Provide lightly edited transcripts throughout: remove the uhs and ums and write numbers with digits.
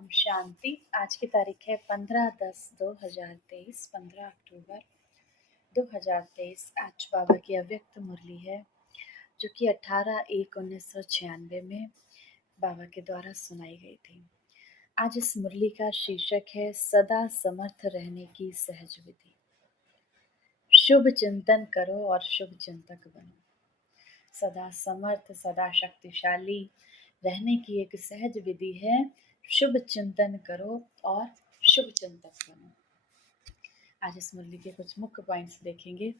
ओम शांति। आज की तारीख है 15/10/2023, 15 अक्टूबर 2023। आज बाबा की अव्यक्त मुरली है जो कि 18/1/1996 में बाबा के द्वारा सुनाई गई थी। आज इस मुरली का शीर्षक है सदा समर्थ रहने की सहज विधि। शुभ चिंतन करो और शुभ चिंतक बनो। सदा समर्थ, सदा शक्तिशाली रहने की एक सहज विधि है। शुभ चिंतन करो और शुभ चिंतक बनो। आज इस मुरली के कुछ मुख्य पॉइंट्स देखेंगे।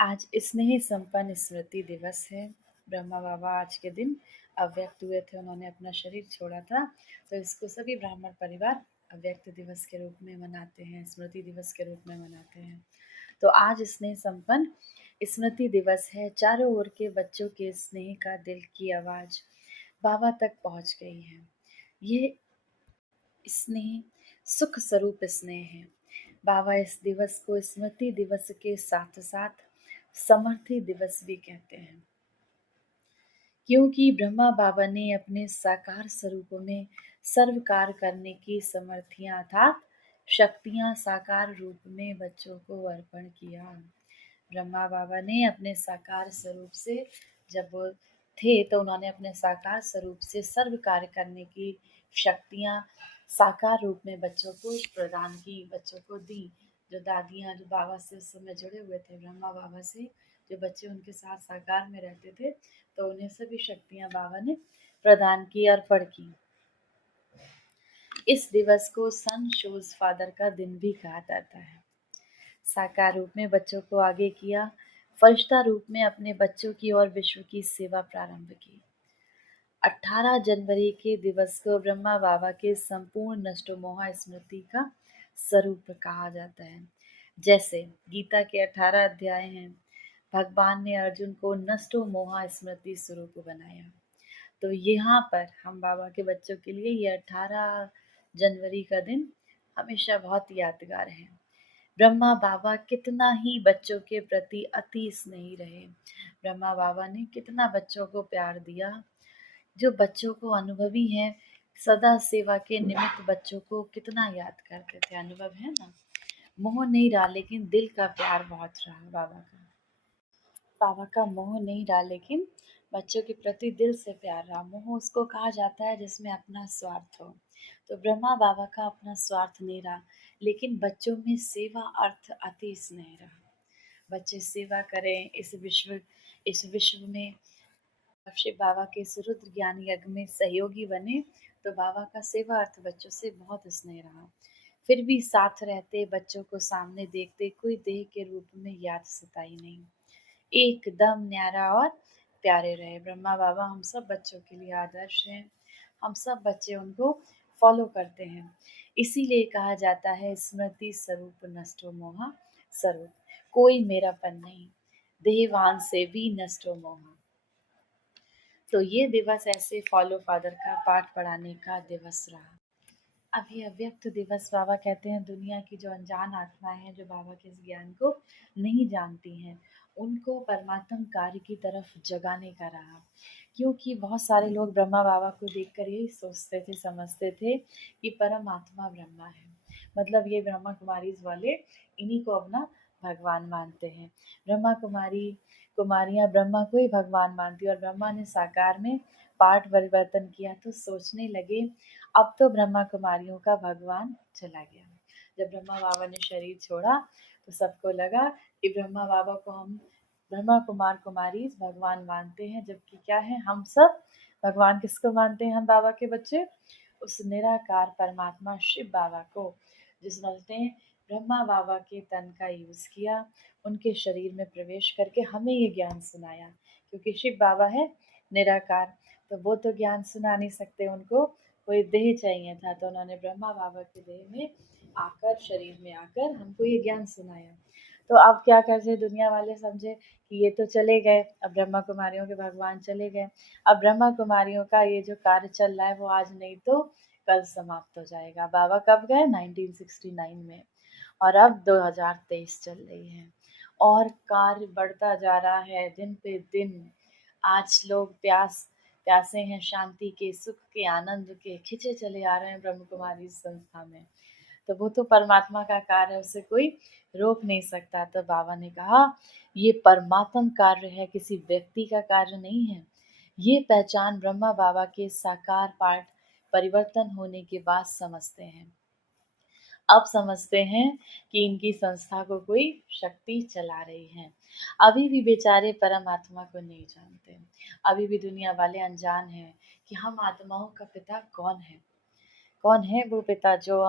आज स्नेह संपन्न स्मृति दिवस है। ब्रह्मा बाबा आज के दिन अव्यक्त हुए थे, उन्होंने अपना शरीर छोड़ा था, तो इसको सभी ब्राह्मण परिवार अव्यक्त दिवस के रूप में मनाते हैं, स्मृति दिवस के रूप में मनाते हैं। तो आज स्नेह संपन्न स्मृति दिवस है। चारों ओर के बच्चों के स्नेह का दिल की आवाज बाबा तक पहुंच गई है। ये स्नेह सुख स्वरूप स्नेह है। बाबा इस दिवस को स्मृति दिवस के साथ साथ समर्थी दिवस भी कहते हैं, क्योंकि ब्रह्मा बाबा ने अपने साकार स्वरूप में सर्व कार्य करने की समर्थियां अर्थात शक्तियां साकार रूप में बच्चों को अर्पण किया। ब्रह्मा बाबा ने अपने साकार स्वरूप से, जब वो थे तो उन्होंने अपने साकार स्वरूप से सर्व कार्य करने की शक्तियां साकार रूप में बच्चों को प्रदान की, बच्चों को दी। जो दादियां जो बाबा से उस समय जुड़े हुए थे, ब्रह्मा बाबा से, जो बच्चे उनके साथ साकार में रहते थे, तो उन्हें सभी शक्तियां बाबा ने प्रदान की, अर्पण की। इस दिवस को सन शोज फादर का दिन भी कहा जाता है। साकार रूप में बच्चों को आगे किया, फरिश्ता रूप में अपने बच्चों की और विश्व की सेवा प्रारंभ की। 18 जनवरी के दिवस को ब्रह्मा बाबा के संपूर्ण नष्टोमोह स्मृति का स्वरूप कहा जाता है। जैसे गीता के 18 अध्याय हैं, भगवान ने अर्जुन को नष्टोमोह स्मृति स्वरूप बनाया। तो यहाँ पर हम बाबा के बच्चों के लिए ये 18 जनवरी का दिन हमेशा बहुत यादगार है। ब्रह्मा बाबा कितना ही बच्चों के प्रति अति स्नेही रहे। ब्रह्मा बाबा ने कितना बच्चों को प्यार दिया। जो बच्चों को अनुभवी हैं, सदा सेवा के निमित्त बच्चों को कितना याद करते थे। अनुभव है ना, मोह नहीं रहा लेकिन दिल का प्यार बहुत रहा बाबा का। बाबा का मोह नहीं रहा लेकिन बच्चों के प्रति दिल से प्यार रहा। मोह उसको कहा जाता है जिसमें अपना स्वार्थ हो। तो ब्रह्मा बाबा का अपना स्वार्थ नहीं रहा, लेकिन बच्चों में सेवा अर्थ अति स्नेह रहा। बच्चे सेवा करें, इस विश्व में शिव बाबा के सुरुद्र ज्ञान यज्ञ में सहयोगी बने, तो बाबा का सेवा अर्थ बच्चों से बहुत स्नेह रहा। फिर भी साथ रहते, बच्चों को सामने देखते, कोई देह के रूप में याद सताई नहीं, एकदम न्यारा और प्यारे रहे। ब्रह्मा बाबा हम सब बच्चों के लिए आदर्श हैं। हम सब बच्चे उनको फॉलो करते हैं। इसीलिए कहा जाता है स्मृति स्वरूप नष्टो मोहा स्वरूप, कोई मेरापन नहीं, देहवान से भी नष्टो मोहा। तो ये दिवस ऐसे फॉलो फादर का पाठ पढ़ाने का दिवस रहा। अभी अव्यक्त दिवस बाबा कहते हैं दुनिया की जो अनजान आत्माएं हैं, जो बाबा के इस ज्ञान को नहीं जानती हैं, उनको परमात्म कार्य की तरफ जगाने का रहा। क्योंकि बहुत सारे लोग ब्रह्मा बाबा को देखकर यही सोचते थे, समझते थे कि परमात्मा ब्रह्मा है, मतलब ये ब्रह्मा कुमारी वाले इन्हीं को अपना भगवान मानते हैं। ब्रह्मा कुमारियाँ ब्रह्मा को ही भगवान मानती, और ब्रह्मा ने साकार में पाठ परिवर्तन किया तो सोचने लगे अब तो ब्रह्मा कुमारियों का भगवान चला गया। जब ब्रह्मा बाबा ने शरीर छोड़ा तो सबको लगा कि ब्रह्मा बाबा को हम ब्रह्मा कुमार कुमारी भगवान मानते हैं, जबकि क्या है, हम सब भगवान किसको मानते हैं, हम बाबा के बच्चे उस निराकार परमात्मा शिव बाबा को, जिसने ब्रह्मा बाबा के तन का यूज किया, उनके शरीर में प्रवेश करके हमें ये ज्ञान सुनाया। क्योंकि शिव बाबा है निराकार, तो वो तो ज्ञान सुना नहीं सकते, उनको कोई देह चाहिए था, तो उन्होंने ब्रह्मा बाबा के देह में आकर, शरीर में आकर हमको ये ज्ञान सुनाया। तो अब क्या करते, दुनिया वाले समझे कि ये तो चले गए, अब ब्रह्मा कुमारियों के भगवान चले गए, अब ब्रह्मा कुमारियों का ये जो कार्य चल रहा है वो आज नहीं तो कल समाप्त हो जाएगा। बाबा कब गए, 1969 में, और अब 2023 चल रही है और कार्य बढ़ता जा रहा है दिन पे दिन। आज लोग प्यासे हैं शांति के, सुख के, आनंद के, खिंचे चले आ रहे हैं ब्रह्म कुमारी संस्था में। तो वो तो परमात्मा का कार्य है, उसे कोई रोक नहीं सकता। तो बाबा ने कहा ये परमात्म कार्य है, किसी व्यक्ति का कार्य नहीं है। ये पहचान ब्रह्मा बाबा के साकार पाठ परिवर्तन होने के बाद समझते हैं। अब समझते हैं कि इनकी संस्था को कोई शक्ति चला रही है। अभी भी बेचारे परमात्मा को नहीं जानते, अभी भी दुनिया वाले अनजान हैं कि हम आत्माओं का पिता कौन है। कौन है वो पिता जो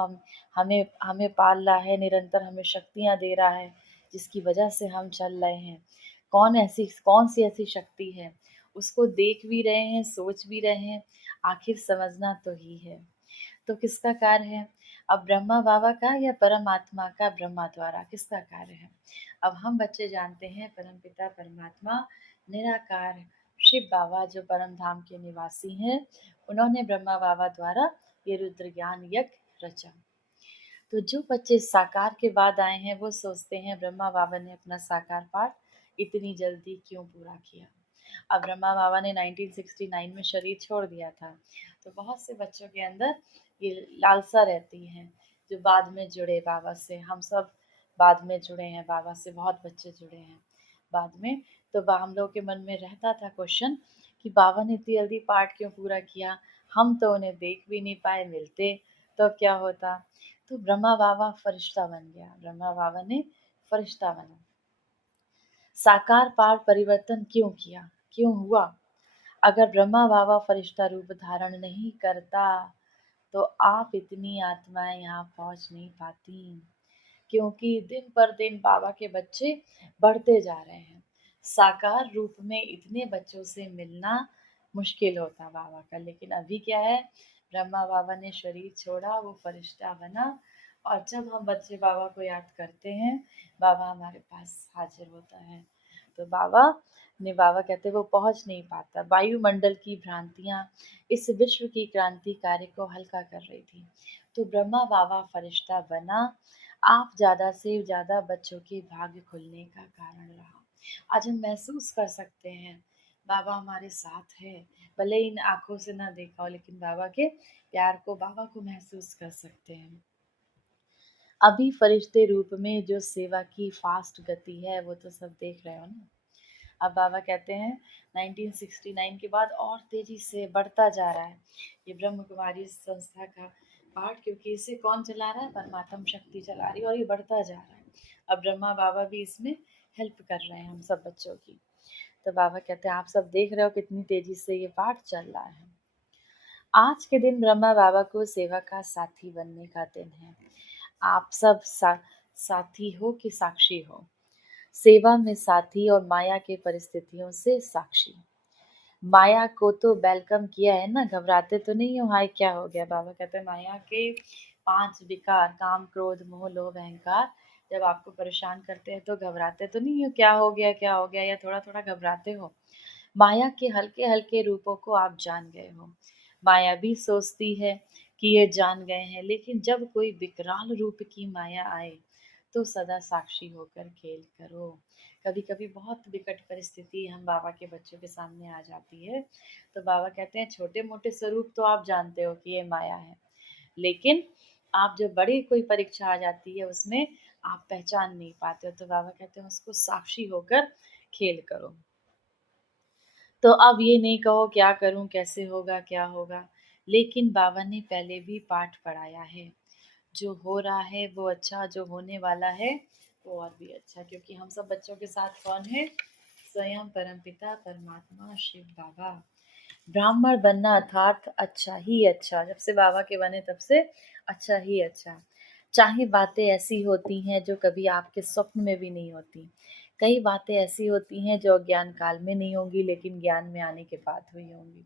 हमें हमें पाल रहा है, निरंतर हमें शक्तियाँ दे रहा है, जिसकी वजह से हम चल रहे हैं। कौन सी ऐसी शक्ति है, उसको देख भी रहे हैं, सोच भी रहे हैं, आखिर समझना तो ही है। तो किसका कार्य है? अब ब्रह्मा बाबा का या परमात्मा का ब्रह्मा द्वारा किसका कार्य है? अब हम बच्चे जानते हैं परमपिता परमात्मा निराकार शिव बाबा जो परम धाम के निवासी हैं, उन्होंने ब्रह्मा बाबा द्वारा ये रुद्र ज्ञान यज्ञ रचा। तो जो बच्चे साकार के बाद आए हैं वो सोचते हैं ब्रह्मा बाबा ने अपना साकार पाठ इतनी जल्दी क्यों पूरा किया। अब ब्रह्मा बाबा ने 1969 में शरीर छोड़ दिया था, तो बहुत से बच्चों के अंदर ये लालसा रहती है जो बाद में जुड़े बाबा से। हम सब बाद में जुड़े हैं बाबा से, बहुत बच्चे जुड़े हैं बाद में। तो हम लोग के मन में रहता था क्वेश्चन कि बाबा ने इतनी जल्दी पाठ क्यों पूरा किया, हम तो उन्हें देख भी नहीं पाए, मिलते तो क्या होता। तो ब्रह्मा बाबा फरिश्ता बन गया, ब्रह्मा बाबा ने फरिश्ता बना। साकार पाठ परिवर्तन क्यों किया, क्यों हुआ? अगर ब्रह्मा बाबा फरिश्ता रूप धारण नहीं करता तो आप इतनी आत्माएं यहाँ पहुंच नहीं पाती, क्योंकि दिन पर दिन बाबा के बच्चे बढ़ते जा रहे हैं। साकार रूप में इतने बच्चों से मिलना मुश्किल होता बाबा का, लेकिन अभी क्या है, ब्रह्मा बाबा ने शरीर छोड़ा, वो फरिश्ता बना, और जब हम बच्चे बाबा को याद करते हैं बाबा हमारे पास हाजिर होता है। तो बाबा कहते वो पहुंच नहीं पाता। वायुमंडल की भ्रांतियां इस विश्व की क्रांतिकारी को हल्का कर रही थी, तो ब्रह्मा बाबा फरिश्ता बना। आप ज़्यादा से ज़्यादा बच्चों के भाग्य खुलने का कारण रहा। आज हम महसूस कर सकते हैं बाबा हमारे साथ है, भले इन आँखों से ना देखा हो, लेकिन बाबा के प्यार को, बाबा को महसूस कर सकते हैं। अभी फरिश्ते रूप में जो सेवा की फास्ट गति है वो तो सब देख रहे हो ना। अब बाबा कहते हैं 1969 के बाद और तेजी से बढ़ता जा रहा है ये ब्रह्म कुमारी संस्था का पाठ, क्योंकि इसे कौन चला रहा है? परमात्म शक्ति चला रही है, और ये बढ़ता जा रहा है। अब ब्रह्मा बाबा भी इसमें हेल्प कर रहे हैं हम सब बच्चों की। तो बाबा कहते हैं आप सब देख रहे हो कितनी तेजी से ये पाठ चल रहा है। आज के दिन ब्रह्मा बाबा को सेवा का साथी बनने का दिन है। आप सब साथी हो कि साक्षी हो? सेवा में साथी और माया के परिस्थितियों से साक्षी। माया को तो वेलकम किया है ना, घबराते तो नहीं हो हाय क्या हो गया। बाबा कहते हैं माया के 5 विकार, काम क्रोध मोह लोभ अहंकार, जब आपको परेशान करते हैं तो घबराते तो नहीं हो क्या हो गया क्या हो गया, या थोड़ा थोड़ा घबराते हो। माया के हल्के हल्के रूपों को आप जान गए हो। माया भी सोचती है कि ये जान गए हैं, लेकिन जब कोई विकराल रूप की माया आए तो सदा साक्षी होकर खेल करो। कभी कभी बहुत विकट परिस्थिति हम बाबा के बच्चों के सामने आ जाती है, तो बाबा कहते हैं छोटे मोटे स्वरूप तो आप जानते हो कि ये माया है, लेकिन आप जब बड़ी कोई परीक्षा आ जाती है उसमें आप पहचान नहीं पाते हो, तो बाबा कहते हैं उसको साक्षी होकर खेल करो। तो अब ये नहीं कहो क्या करूं, कैसे होगा, क्या होगा, लेकिन बाबा ने पहले भी पाठ पढ़ाया है। जो हो रहा है वो अच्छा, जो होने वाला है वो और भी अच्छा, क्योंकि हम सब बच्चों के साथ कौन है? स्वयं परमपिता परमात्मा शिव बाबा। ब्राह्मण बनना अर्थात अच्छा ही अच्छा, जब से बाबा के बने तब से अच्छा ही अच्छा। चाहे बातें ऐसी होती हैं जो कभी आपके स्वप्न में भी नहीं होती, कई बातें ऐसी होती हैं जो ज्ञान काल में नहीं होंगी लेकिन ज्ञान में आने के बाद हुई होंगी।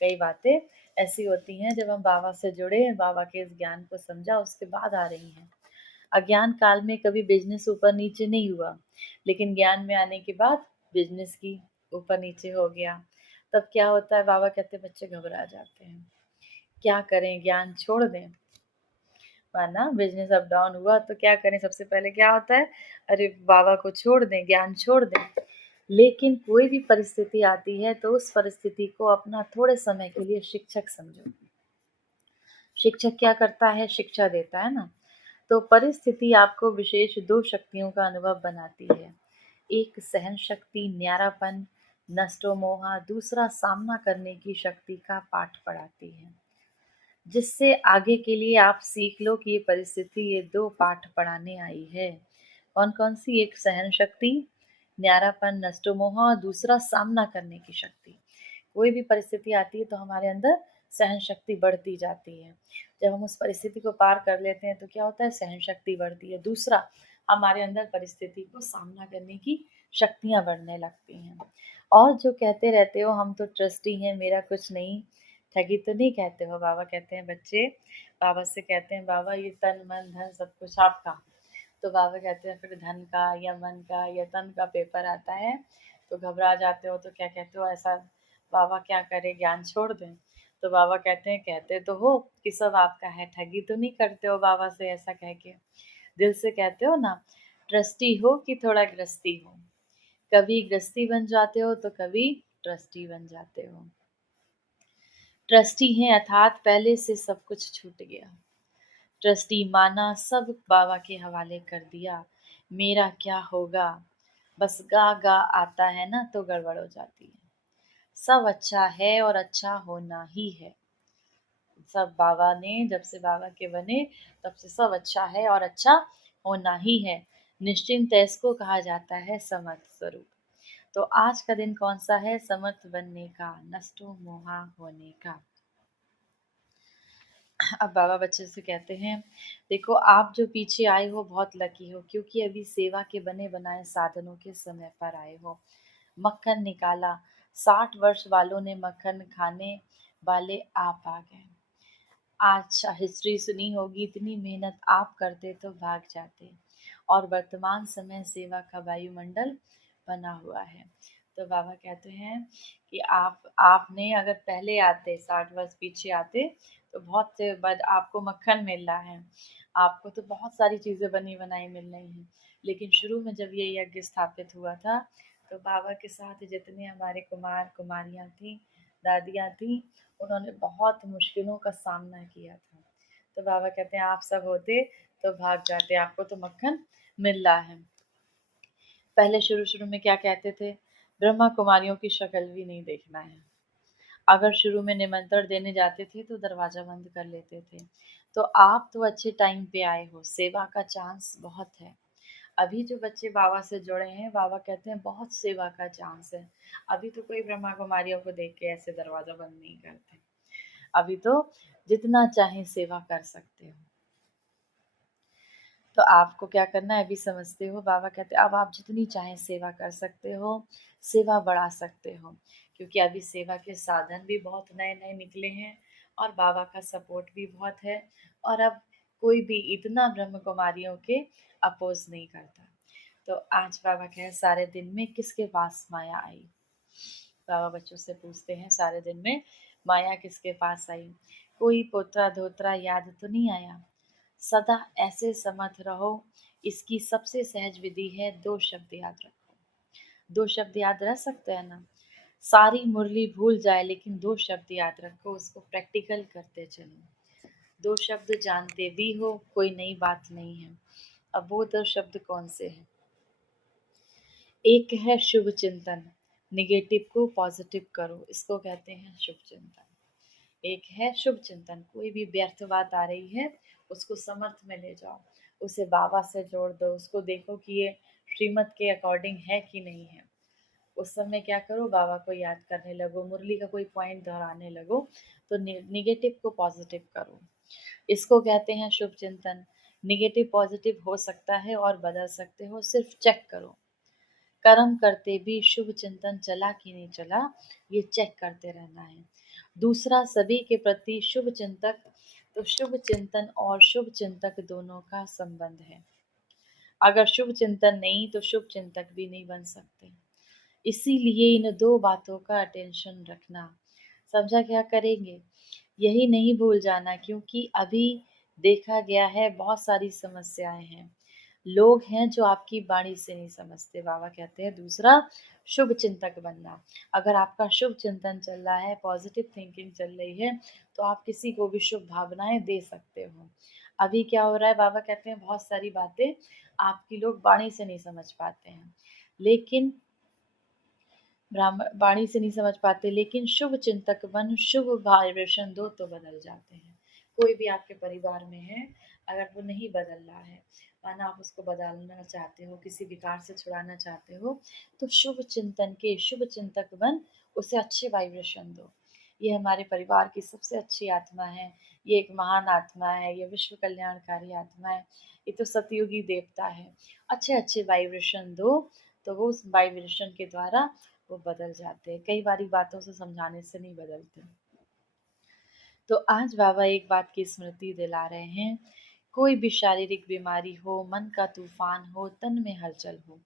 कई बातें ऐसी होती हैं जब हम बाबा से जुड़े, बाबा के इस ज्ञान को समझा उसके बाद आ रही हैं। अज्ञान काल में कभी बिजनेस ऊपर नीचे नहीं हुआ, लेकिन ज्ञान में आने के बाद बिजनेस की ऊपर नीचे हो गया। तब क्या होता है? बाबा कहते हैं बच्चे घबरा जाते हैं, क्या करें, ज्ञान छोड़ दें? माना बिजनेस अप डाउन हुआ तो क्या करें? सबसे पहले क्या होता है? अरे बाबा को छोड़ दें, ज्ञान छोड़ दें। लेकिन कोई भी परिस्थिति आती है तो उस परिस्थिति को अपना थोड़े समय के लिए शिक्षक समझो। शिक्षक क्या करता है? शिक्षा देता है ना। तो परिस्थिति आपको विशेष दो शक्तियों का अनुभव बनाती है। एक सहन शक्ति, न्यारापन, नष्टो मोहा, दूसरा सामना करने की शक्ति का पाठ पढ़ाती है, जिससे आगे के लिए आप सीख लो कि ये परिस्थिति ये दो पाठ पढ़ाने आई है। कौन कौन सी? एक सहन शक्ति, न्यारापन, नष्टो मोहा, और दूसरा सामना करने की शक्ति। कोई भी परिस्थिति आती है तो हमारे अंदर सहन शक्ति बढ़ती जाती है। जब हम उस परिस्थिति को पार कर लेते हैं तो क्या होता है? सहन शक्ति बढ़ती है। दूसरा, हमारे अंदर परिस्थिति को सामना करने की शक्तियां बढ़ने लगती हैं। और जो कहते रहते हो हम तो ट्रस्टी हैं, मेरा कुछ नहीं, ठगी तो नहीं कहते हो? बाबा कहते हैं बच्चे, बाबा से कहते हैं बाबा ये तन मन धन सब कुछ आपका। तो बाबा कहते हैं फिर धन का या मन का या तन का पेपर आता है तो घबरा जाते हो, तो क्या कहते हो? ऐसा बाबा क्या करे, ज्ञान छोड़ दें? तो बाबा कहते हैं कहते तो हो कि सब आपका है, ठगी तो नहीं करते हो बाबा से ऐसा कह के, दिल से कहते हो ना। ट्रस्टी हो कि थोड़ा ग्रस्ती हो? कभी ग्रस्ती बन जाते हो तो कभी ट्रस्टी बन जाते हो। ट्रस्टी हैं अर्थात पहले से सब कुछ छूट गया। ट्रस्टी माना, सब बाबा के हवाले कर दिया। मेरा क्या होगा, बस गा गा आता है ना तो गड़बड़ हो जाती है। सब अच्छा है और अच्छा होना ही है। सब बाबा ने जब से बाबा के बने तब से सब अच्छा है और अच्छा होना ही है। निश्चिंत इसको कहा जाता है समर्थ स्वरूप। तो आज का दिन कौन सा है? समर्थ बनने का, नष्टो मोहा होने का। अब बाबा बच्चे से कहते हैं देखो आप जो पीछे आए हो बहुत लकी हो, क्योंकि अभी सेवा के बने बनाए साधनों के समय पर आए हो। मक्खन निकाला, 60 वर्ष वालों ने मक्खन खाने वाले आप आ गए। आज हिस्ट्री सुनी होगी, इतनी मेहनत आप करते तो भाग जाते, और वर्तमान समय सेवा का वायुमंडल बना हुआ है। तो बाबा कहते हैं कि आपने अगर पहले आते, 60 वर्ष पीछे आते तो बहुत से बद आपको मक्खन मिल रहा है, आपको तो बहुत सारी चीज़ें बनी बनाई मिल रही हैं। लेकिन शुरू में जब ये यज्ञ स्थापित हुआ था तो बाबा के साथ जितने हमारे कुमार कुमारियाँ थीं, दादियाँ थीं, उन्होंने बहुत मुश्किलों का सामना किया था। तो बाबा कहते हैं आप सब होते तो भाग जाते, आपको तो मक्खन मिल रहा है। पहले शुरू शुरू में क्या कहते थे? ब्रह्मा कुमारियों की शक्ल भी नहीं देखना है। अगर शुरू में निमंत्रण देने जाते थे तो दरवाजा बंद कर लेते थे। तो आप तो अच्छे टाइम पे आए हो, सेवा का चांस बहुत है। अभी जो बच्चे बाबा से जुड़े हैं, बाबा कहते हैं बहुत सेवा का चांस है। अभी तो कोई ब्रह्मा कुमारियों को देख के ऐसे दरवाजा बंद नहीं करते। अभी तो जितना चाहे सेवा कर सकते हो। तो आपको क्या करना है? अभी समझते हो? बाबा कहते हैं अब आप जितनी चाहे सेवा कर सकते हो, सेवा बढ़ा सकते हो, क्योंकि अभी सेवा के साधन भी बहुत नए नए निकले हैं और बाबा का सपोर्ट भी बहुत है। और अब कोई भी इतना ब्रह्म कुमारियों के अपोज नहीं करता। तो आज बाबा कहे सारे दिन में किसके पास माया आई? बाबा बच्चों से पूछते हैं सारे दिन में माया किसके पास आई? कोई पोतरा धोतरा याद तो नहीं आया? सदा ऐसे समर्थ रहो। इसकी सबसे सहज विधि है, दो शब्द याद रखो। दो शब्द याद रख सकते हैं ना? सारी मुरली भूल जाए लेकिन दो शब्द याद रखो, उसको प्रैक्टिकल करते चलो। दो शब्द जानते भी हो, कोई नई बात नहीं है। अब वो दो शब्द कौन से हैं? एक है शुभ चिंतन, निगेटिव को पॉजिटिव करो, इसको कहते हैं शुभ चिंतन। एक है शुभ चिंतन, कोई भी व्यर्थ बात आ रही है उसको समर्थ में ले जाओ, उसे बाबा से जोड़ दो, उसको देखो कि ये श्रीमत के अकॉर्डिंग है कि नहीं है। उस समय क्या करो? बाबा को याद करने लगो, मुरली का कोई पॉइंट दोहराने लगो, तो निगेटिव को पॉजिटिव करो। इसको कहते हैं शुभ चिंतन। निगेटिव पॉजिटिव हो सकता है और बदल सकते हो, सिर्फ चेक करो। कर्म करते भी शुभ चिंतन चला कि नहीं चला, ये चेक करते रहना है। दूसरा, सभी के प्रति शुभ चिंतक, तो शुभ चिंतन और शुभ चिंतक दोनों का संबंध है। अगर शुभ चिंतन नहीं तो शुभ चिंतक भी नहीं बन सकते। इसीलिए इन दो बातों का अटेंशन रखना। समझा? क्या करेंगे? यही नहीं भूल जाना, क्योंकि अभी देखा गया है बहुत सारी समस्याएं हैं। लोग हैं जो आपकी वाणी से नहीं समझते। बाबा कहते हैं दूसरा, शुभ चिंतक बनना। अगर आपका शुभ चिंतन चल रहा है, पॉजिटिव थिंकिंग चल रही है, तो आप किसी को भी शुभ भावनाएं दे सकते हो। अभी क्या हो रहा है, बाबा कहते हैं बहुत सारी बातें आपकी लोग वाणी से नहीं समझ पाते हैं, लेकिन वाणी से नहीं समझ पाते, लेकिन शुभ चिंतक बन, शुभ वाइब्रेशन दो तो बदल जाते हैं। कोई भी आपके परिवार में है, अगर वो नहीं बदल रहा है, माना आप उसको बदलना चाहते हो, किसी विकार से छुड़ाना चाहते हो, तो शुभ चिंतन के शुभ चिंतक बन, उसे अच्छे वाइब्रेशन दो। ये हमारे परिवार की सबसे अच्छी आत्मा है, ये एक महान आत्मा है, ये विश्व कल्याणकारी आत्मा है, ये तो सतयुगी देवता है। अच्छे अच्छे वाइब्रेशन दो, तो वो उस वाइब्रेशन के द्वारा वो बदल जाते हैं। कई बारी बातों से समझाने से नहीं बदलते। तो आज बाबा एक बात की स्मृति दिला रहे हैं, कोई भी शारीरिक बीमारी हो, मन का तूफान हो, तन में हलचल हो,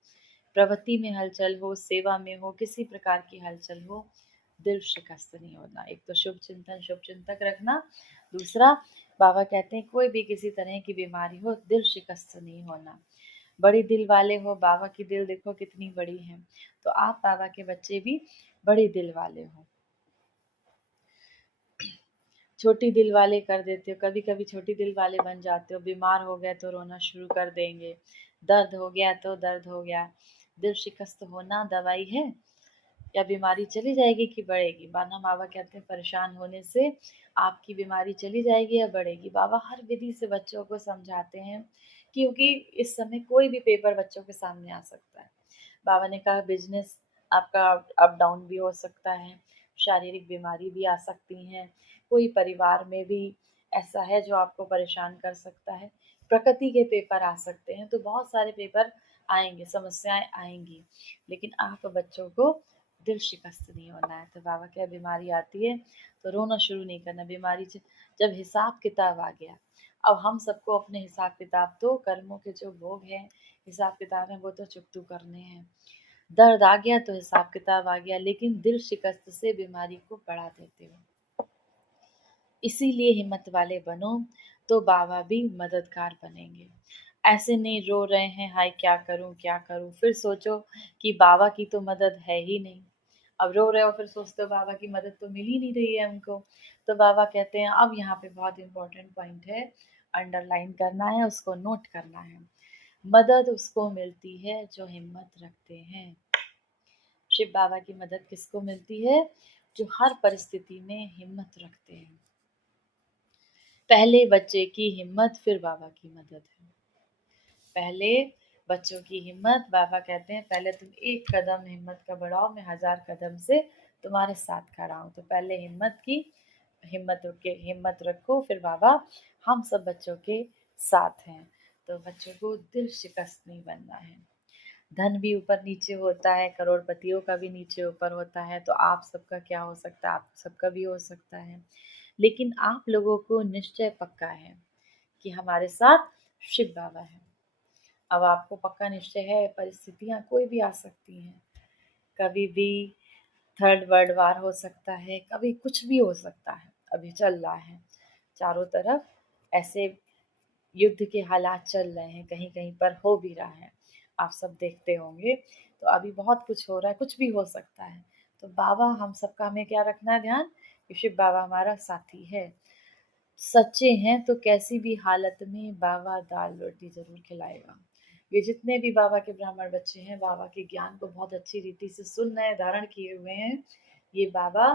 प्रवृत्ति में हलचल हो, सेवा में हो, किसी प्रकार की हलचल हो, दिल शिकस्त नहीं होना। एक तो शुभ चिंतन, शुभ चिंतक रखना। दूसरा, बाबा कहते हैं कोई भी किसी तरह की बीमारी हो, दिल शिकस्त नहीं होना। बड़े दिल वाले हो, बाबा की दिल देखो कितनी बड़ी है, तो आप बाबा के बच्चे भी बड़े दिल वाले हो। छोटी दिल वाले कर देते हो, कभी कभी छोटी दिल वाले बन जाते हो। बीमार हो गए तो रोना शुरू कर देंगे, दर्द हो गया तो दर्द हो गया। दिल शिकस्त होना दवाई है, या बीमारी चली जाएगी कि बढ़ेगी? बाना बाबा कहते हैं परेशान होने से आपकी बीमारी चली जाएगी या बढ़ेगी। बाबा हर विधि से बच्चों को समझाते हैं, क्योंकि इस समय कोई भी पेपर बच्चों के सामने आ सकता है। बाबा ने कहा बिजनेस आपका अप डाउन भी हो सकता है, शारीरिक बीमारी भी आ सकती हैं, कोई परिवार में भी ऐसा है जो आपको परेशान कर सकता है, प्रकृति के पेपर आ सकते हैं। तो बहुत सारे पेपर आएंगे, समस्याएं आएंगी, लेकिन आप बच्चों को दिल शिकस्त नहीं होना है। तो बाबा क्या, बीमारी आती है तो रोना शुरू नहीं करना। बीमारी जब हिसाब किताब आ गया, अब हम सबको अपने हिसाब किताब तो कर्मों के जो भोग हैं, हिसाब किताब है, वो तो चुकतू करने हैं। दर्द आ गया तो हिसाब किताब आ गया, लेकिन दिल शिकस्त से बीमारी को बढ़ा देते हो। इसीलिए हिम्मत वाले बनो, तो बाबा भी मददगार बनेंगे। ऐसे नहीं रो रहे हैं हाय क्या करूं क्या करूं, फिर सोचो कि बाबा की तो मदद है ही नहीं। अब रो रहे हो, फिर सोचते हो बाबा की मदद तो मिल ही नहीं रही है हमको। तो बाबा कहते हैं अब यहाँ पे बहुत इंपॉर्टेंट पॉइंट है, अंडरलाइन करना है, उसको नोट करना है। मदद उसको मिलती है जो हिम्मत रखते हैं। शिव बाबा की मदद किसको मिलती है? जो हर परिस्थिति में हिम्मत रखते हैं। पहले बच्चे की हिम्मत, फिर बाबा की मदद है। पहले बच्चों की हिम्मत, बाबा कहते हैं पहले तुम एक कदम हिम्मत का बढ़ाओ, मैं 1000 कदम से तुम्हारे साथ खड़ा हूँ। तो पहले हिम्मत रखो, फिर बाबा हम सब बच्चों के साथ हैं। तो बच्चों को दिल शिकस्त नहीं बनना है। धन भी ऊपर नीचे होता है, करोड़पतियों का भी नीचे ऊपर होता है, तो आप सबका क्या हो सकता है? आप सबका भी हो सकता है। लेकिन आप लोगों को निश्चय पक्का है कि हमारे साथ शिव बाबा है। अब आपको पक्का निश्चय है, परिस्थितियां कोई भी आ सकती हैं, कभी भी थर्ड वर्ल्ड वार हो सकता है, कभी कुछ भी हो सकता है। अभी चल रहा है चारों तरफ, ऐसे युद्ध के हालात चल रहे हैं, कहीं कहीं पर हो भी रहा है, आप सब देखते होंगे। तो अभी बहुत कुछ हो रहा है, कुछ भी हो सकता है। तो बाबा हम सबका, हमें क्या रखना है ध्यान, कि शिव बाबा हमारा साथी है। सच्चे हैं तो कैसी भी हालत में बाबा दाल रोटी जरूर खिलाएगा। ये जितने भी बाबा के ब्राह्मण बच्चे हैं, बाबा के ज्ञान को बहुत अच्छी रीति से सुन रहे हैं, धारण किए हुए हैं। ये बाबा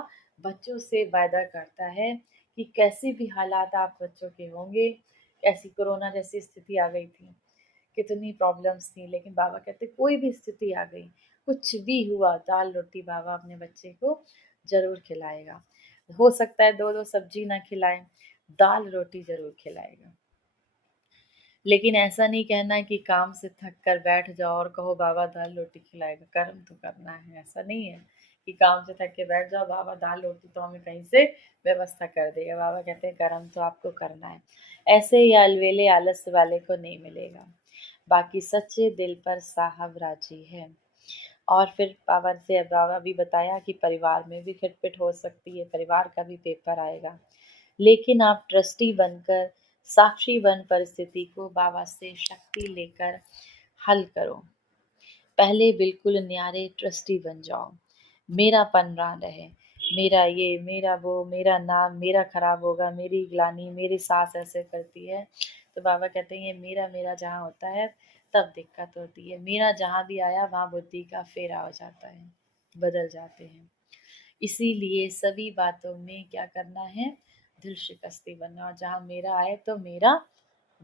बच्चों से वायदा करता है कि कैसी भी हालात आप बच्चों के होंगे, ऐसी कोरोना जैसी स्थिति आ गई थी, कितनी प्रॉब्लम्स थी, लेकिन बाबा कहते कोई भी स्थिति आ गई, कुछ भी हुआ, दाल रोटी बाबा अपने बच्चे को जरूर खिलाएगा। हो सकता है दो दो सब्जी ना खिलाए, दाल रोटी जरूर खिलाएगा। लेकिन ऐसा नहीं कहना है कि काम से थक कर बैठ जाओ और कहो बाबा दाल रोटी खिलाएगा। कर्म तो करना है, ऐसा नहीं है कि काम से थक के बैठ जाओ, बाबा दाल रोटी तो हमें कहीं से व्यवस्था कर देगा। बाबा कहते हैं कर्म तो आपको करना है। ऐसे ही अलवेले आलस्य वाले को नहीं मिलेगा। बाकी सच्चे दिल पर साहब राजी है। और फिर बाबा भी बताया कि परिवार में भी खिटपिट हो सकती है, परिवार का भी पेपर आएगा, लेकिन आप ट्रस्टी बनकर साक्षी बन परिस्थिति को बाबा से शक्ति लेकर हल करो। पहले बिल्कुल न्यारे ट्रस्टी बन जाओ। मेरापन ना रहे, मेरा ये, मेरा वो, मेरा नाम, मेरा खराब होगा, मेरी ग्लानि, मेरी सास ऐसे करती है। तो बाबा कहते हैं ये मेरा मेरा जहाँ होता है तब दिक्कत होती है। मेरा जहाँ भी आया वहाँ बुद्धि का फेरा हो जाता है, बदल जाते हैं। इसीलिए सभी बातों में क्या करना है, दिल शिकस्ती बनना, और जहाँ मेरा आए तो मेरा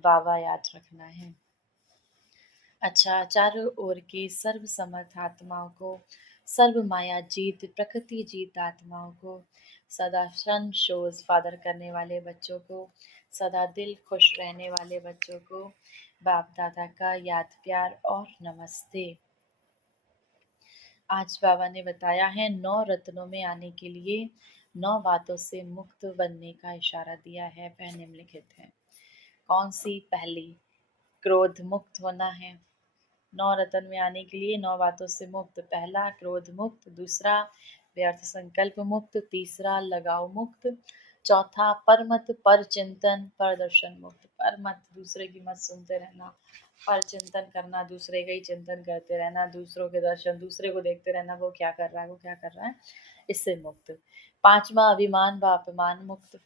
बाबा याद रखना है। अच्छा, चारों ओर के सर्व समर्थ आत्माओं को, सर्व माया जीत प्रकृति जीत आत्माओं को, सदा सन शोज फादर करने वाले बच्चों को, सदा दिल खुश रहने वाले बच्चों को बाप दादा का याद प्यार और नमस्ते। आज बाबा ने बताया है 9 रत्नों में आने के लिए 9 बातों से मुक्त बनने का इशारा दिया है, वह निम्नलिखित है। कौन सी? पहली, क्रोध मुक्त होना है। 9 रत्न में आने के लिए 9 बातों से मुक्त। पहला, क्रोध मुक्त। दूसरा, व्यर्थ संकल्प मुक्त। तीसरा, लगाव मुक्त। चौथा, परमत पर चिंतन पर दर्शन मुक्त। परमत, दूसरे की मत सुनते रहना, पर चिंतन करना, दूसरे का ही चिंतन करते रहना, दूसरों के दर्शन, दूसरे को देखते रहना, वो क्या कर रहा है, वो क्या कर रहा है, इससे मुक्त। पांचवा, अभिमान व अपमान मुक्त।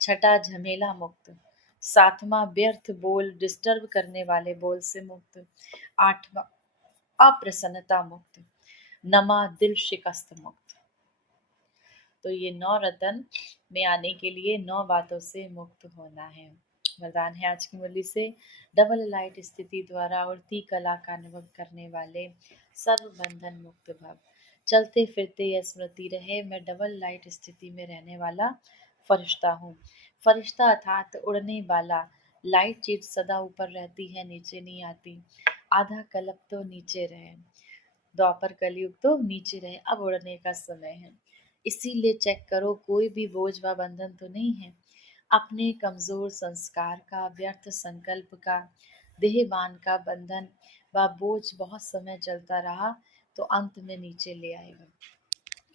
छठा, झमेला मुक्त। सातवां, व्यर्थ बोल डिस्टर्ब करने वाले बोल से मुक्त। आठवां, अप्रसन्नता मुक्त। नमा, दिल शिकस्त मुक्त। तो ये 9 रतन में आने के लिए 9 बातों से मुक्त होना है। वरदान है आज की मुरली से, डबल लाइट स्थिति द्वारा उड़ती कला का अनुभव करने वाले सर्व बंधन मुक्त भव। चलते फिरते यह स्मृति रहे, मैं डबल लाइट स्थिति में रहने वाला फरिश्ता हूँ। फरिश्ता अर्थात उड़ने वाला। लाइट चीज सदा ऊपर रहती है, नीचे नहीं आती। आधा कल्प तो नीचे रहे, द्वापर कलयुग तो नीचे रहे, अब उड़ने का समय है। इसीलिए चेक करो कोई भी बोझ व बंधन तो नहीं है। अपने कमजोर संस्कार का, व्यर्थ संकल्प का, देहबान का बंधन व बोझ बहुत समय चलता रहा तो अंत में नीचे ले आएगा।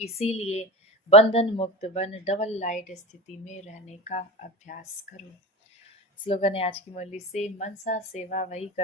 इसीलिए बंधन मुक्त बन डबल लाइट स्थिति में रहने का अभ्यास करो। स्लोगन है आज की मुरली से, मनसा सेवा वही कर